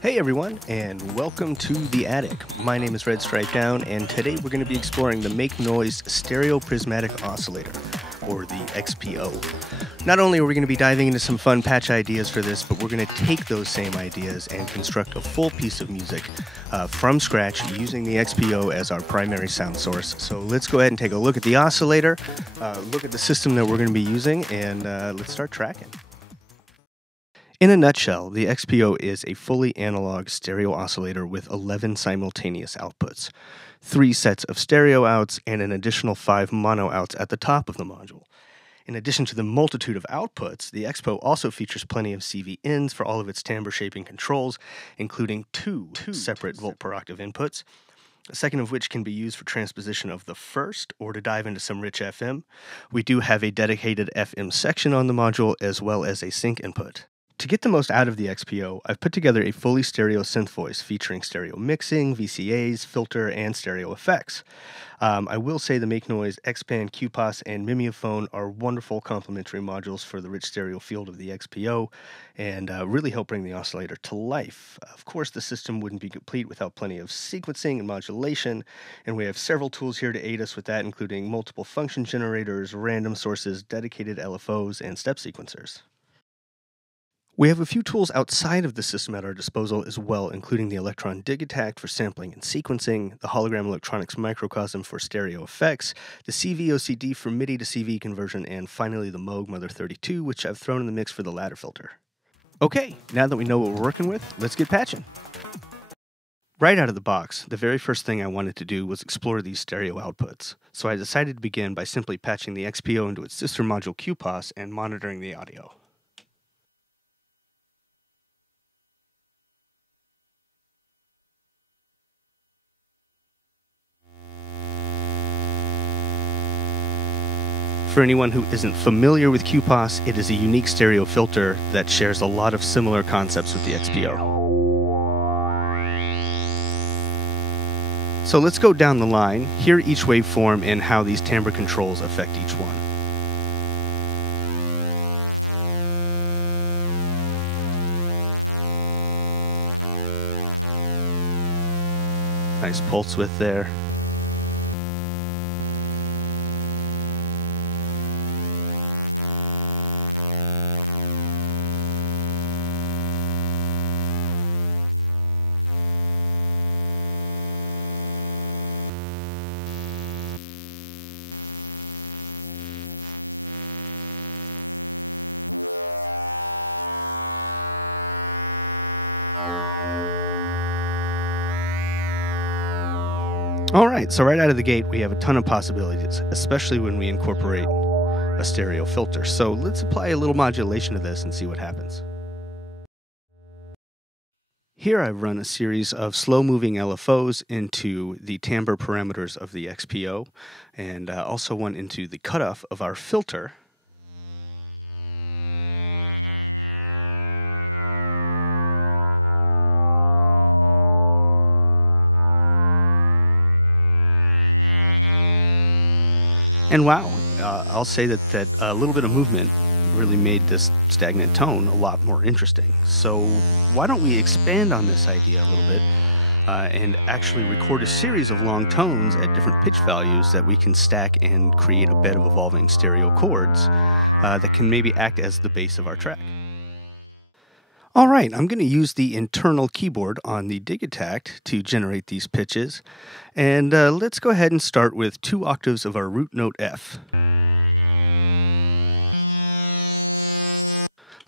Hey everyone, and welcome to The Attic. My name is redstripedown, and today we're going to be exploring the Make Noise Stereo Prismatic Oscillator, or the XPO. Not only are we going to be diving into some fun patch ideas for this, but we're going to take those same ideas and construct a full piece of music from scratch using the XPO as our primary sound source. So let's go ahead and take a look at the oscillator, look at the system that we're going to be using, and let's start tracking. In a nutshell, the XPO is a fully analog stereo oscillator with 11 simultaneous outputs, 3 sets of stereo outs, and an additional 5 mono outs at the top of the module. In addition to the multitude of outputs, the XPO also features plenty of CV ins for all of its timbre shaping controls, including two separate volt per octave inputs, a second of which can be used for transposition of the first or to dive into some rich FM. We do have a dedicated FM section on the module as well as a sync input. To get the most out of the XPO, I've put together a fully stereo synth voice featuring stereo mixing, VCAs, filter, and stereo effects. I will say the Make Noise XPO, QPOS, and Mimeophone are wonderful complementary modules for the rich stereo field of the XPO and really help bring the oscillator to life. Of course, the system wouldn't be complete without plenty of sequencing and modulation, and we have several tools here to aid us with that, including multiple function generators, random sources, dedicated LFOs, and step sequencers. We have a few tools outside of the system at our disposal as well, including the Elektron Digitakt for sampling and sequencing, the Hologram Electronics Microcosm for stereo effects, the CV-OCD for MIDI to CV conversion, and finally the Moog Mother 32, which I've thrown in the mix for the ladder filter. Okay, now that we know what we're working with, let's get patching. Right out of the box, the very first thing I wanted to do was explore these stereo outputs, so I decided to begin by simply patching the XPO into its sister module QPOS and monitoring the audio. For anyone who isn't familiar with QPOS, it is a unique stereo filter that shares a lot of similar concepts with the XPO. So let's go down the line, hear each waveform and how these timbre controls affect each one. Nice pulse width there. Alright, so right out of the gate we have a ton of possibilities, especially when we incorporate a stereo filter. So let's apply a little modulation to this and see what happens. Here I've run a series of slow-moving LFOs into the timbre parameters of the XPO, and also one into the cutoff of our filter. And wow, I'll say that a little bit of movement really made this stagnant tone a lot more interesting. So why don't we expand on this idea a little bit and actually record a series of long tones at different pitch values that we can stack and create a bed of evolving stereo chords that can maybe act as the base of our track. All right, I'm going to use the internal keyboard on the Digitakt to generate these pitches. And let's go ahead and start with 2 octaves of our root note F.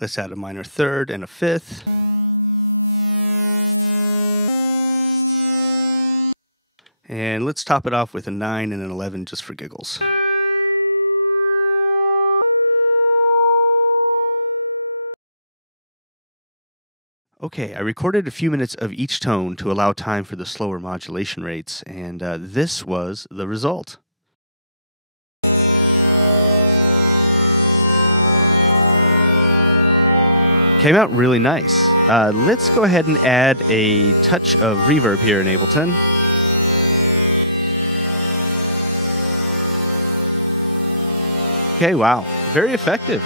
Let's add a minor third and a fifth. And let's top it off with a 9 and an 11 just for giggles. Okay, I recorded a few minutes of each tone to allow time for the slower modulation rates, and this was the result. Came out really nice. Let's go ahead and add a touch of reverb here in Ableton. Okay, wow, very effective.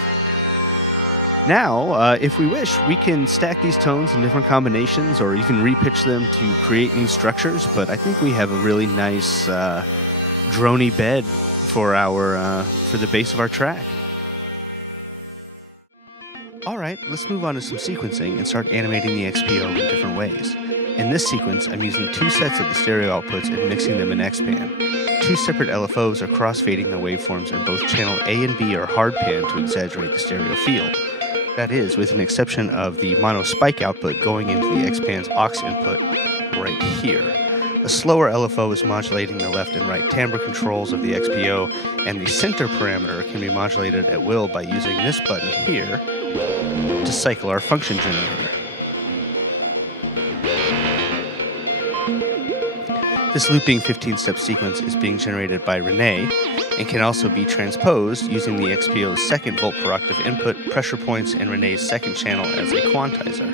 Now, if we wish, we can stack these tones in different combinations or even repitch them to create new structures, but I think we have a really nice drony bed for the base of our track. Alright, let's move on to some sequencing and start animating the XPO in different ways. In this sequence, I'm using 2 sets of the stereo outputs and mixing them in XPan. 2 separate LFOs are crossfading the waveforms, and both channel A and B are hard pan to exaggerate the stereo field. That is, with an exception of the mono spike output going into the XPan's aux input right here. A slower LFO is modulating the left and right timbre controls of the XPO, and the center parameter can be modulated at will by using this button here to cycle our function generator. This looping 15-step sequence is being generated by Renee and can also be transposed using the XPO's second volt per octave input, pressure points, and Renee's second channel as a quantizer.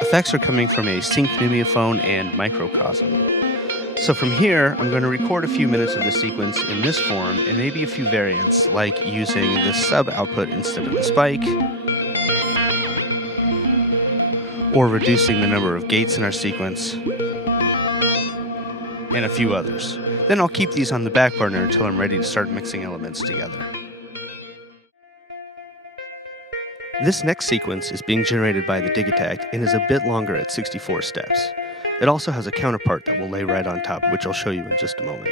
Effects are coming from a synced mimeophone and microcosm. So from here, I'm going to record a few minutes of the sequence in this form and maybe a few variants, like using the sub output instead of the spike, or reducing the number of gates in our sequence, and a few others. Then I'll keep these on the back burner until I'm ready to start mixing elements together. This next sequence is being generated by the Digitakt and is a bit longer at 64 steps. It also has a counterpart that we'll lay right on top, which I'll show you in just a moment.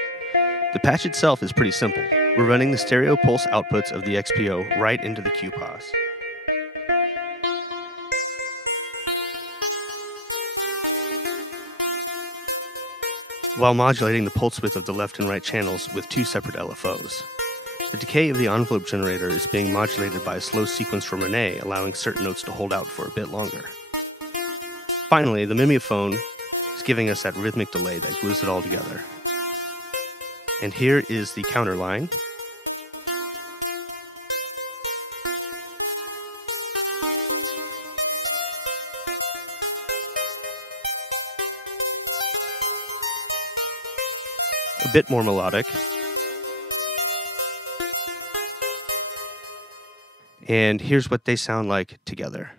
The patch itself is pretty simple. We're running the stereo pulse outputs of the XPO right into the QPOS. While modulating the pulse width of the left and right channels with 2 separate LFOs. The decay of the envelope generator is being modulated by a slow sequence from Renee, allowing certain notes to hold out for a bit longer. Finally, the mimeophone is giving us that rhythmic delay that glues it all together. And here is the counter line. A bit more melodic. And here's what they sound like together.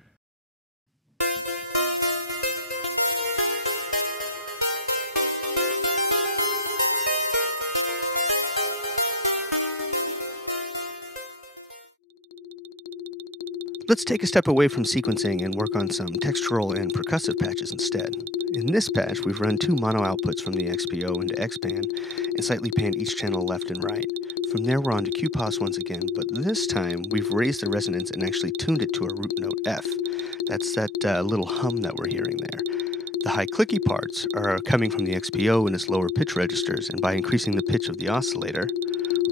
Let's take a step away from sequencing and work on some textural and percussive patches instead. In this patch, we've run 2 mono outputs from the XPO into XPan and slightly panned each channel left and right. From there, we're on to QPOS once again, but this time we've raised the resonance and actually tuned it to a root note F. That's that little hum that we're hearing there. The high clicky parts are coming from the XPO in its lower pitch registers, and by increasing the pitch of the oscillator,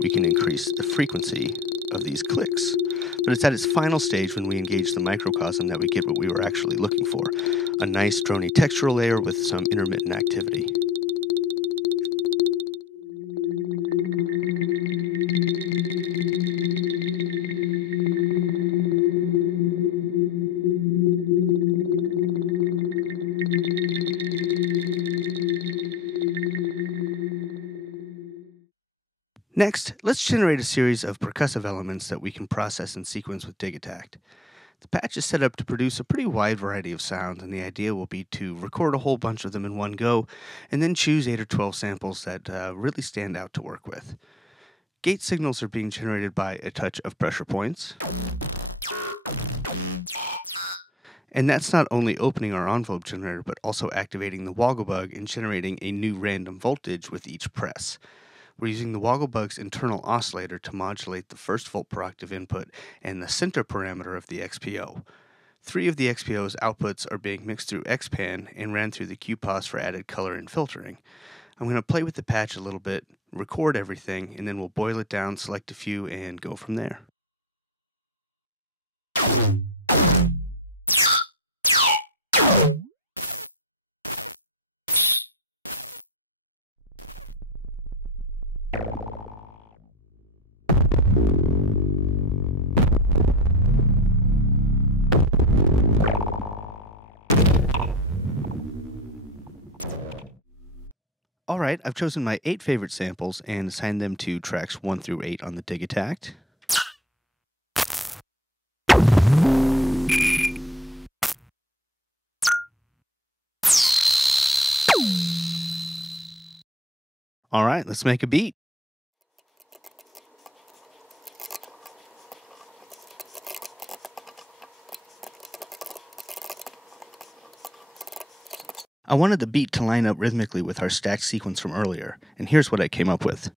we can increase the frequency of these clicks. But it's at its final stage when we engage the microcosm that we get what we were actually looking for, a nice drony textural layer with some intermittent activity. Next, let's generate a series of percussive elements that we can process and sequence with Digitakt. The patch is set up to produce a pretty wide variety of sounds, and the idea will be to record a whole bunch of them in one go, and then choose 8 or 12 samples that really stand out to work with. Gate signals are being generated by a touch of pressure points. And that's not only opening our envelope generator, but also activating the woggle bug and generating a new random voltage with each press. We're using the woggle bug's internal oscillator to modulate the first volt per octave input and the center parameter of the XPO. 3 of the XPO's outputs are being mixed through XPan and ran through the QPOS for added color and filtering. I'm going to play with the patch a little bit, record everything, and then we'll boil it down, select a few, and go from there. Alright, I've chosen my 8 favorite samples and assigned them to tracks 1 through 8 on the Digitakt. Alright, let's make a beat. I wanted the beat to line up rhythmically with our stacked sequence from earlier, and here's what I came up with.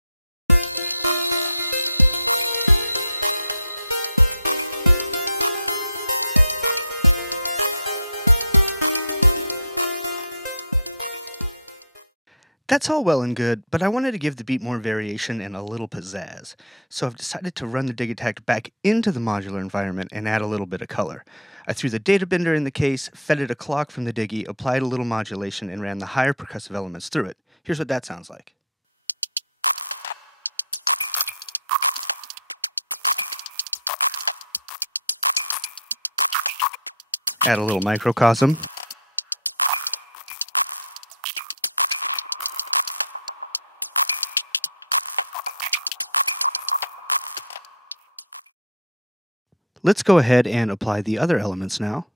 That's all well and good, but I wanted to give the beat more variation and a little pizzazz, so I've decided to run the Digitakt back into the modular environment and add a little bit of color. I threw the data bender in the case, fed it a clock from the Digi, applied a little modulation, and ran the higher percussive elements through it. Here's what that sounds like. Add a little microcosm. Let's go ahead and apply the other elements now.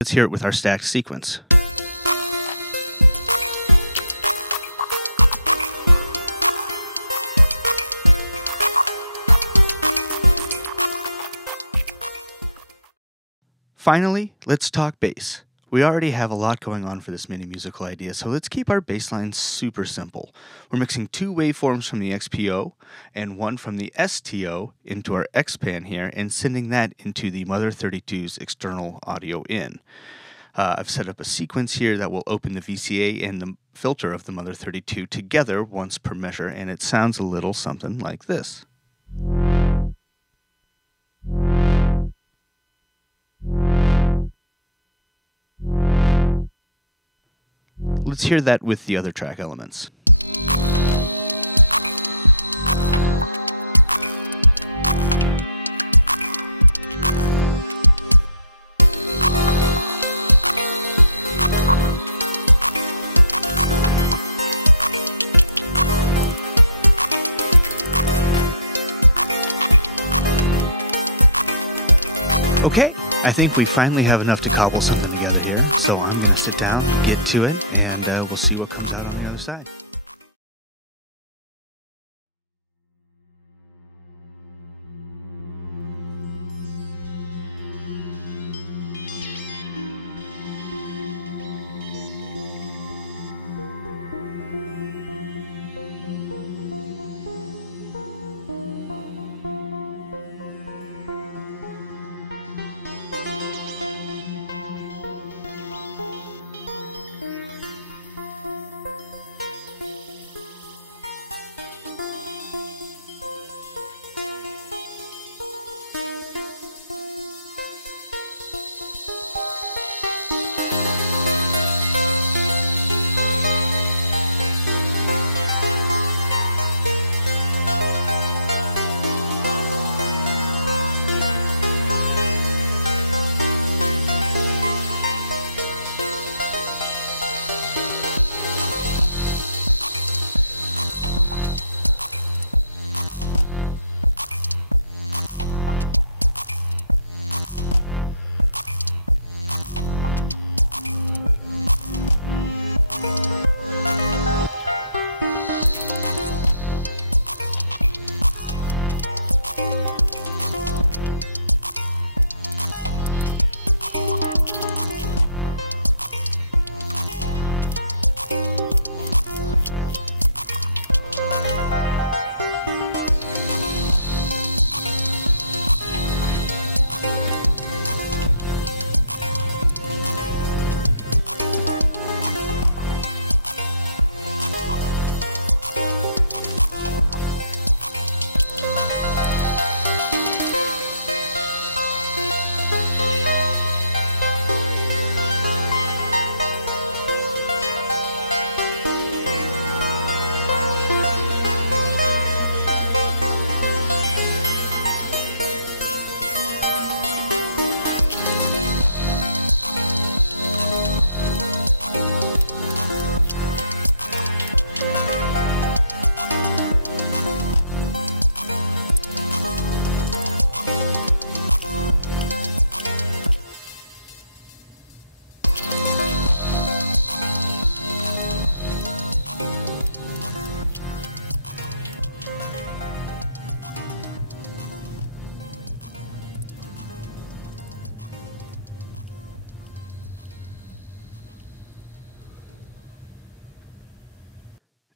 Let's hear it with our stacked sequence. Finally, let's talk bass. We already have a lot going on for this mini musical idea, so let's keep our bass line super simple. We're mixing 2 waveforms from the XPO and 1 from the STO into our X-Pan here and sending that into the Mother 32's external audio in. I've set up a sequence here that will open the VCA and the filter of the Mother 32 together once per measure, and it sounds a little something like this. Let's hear that with the other track elements. Okay, I think we finally have enough to cobble something together here, so I'm going to sit down, get to it, and we'll see what comes out on the other side.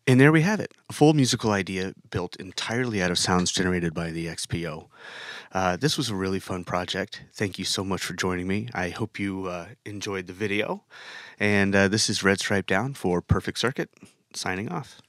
And there we have it, a full musical idea built entirely out of sounds generated by the XPO. This was a really fun project. Thank you so much for joining me. I hope you enjoyed the video. And this is Red Stripe Down for Perfect Circuit, signing off.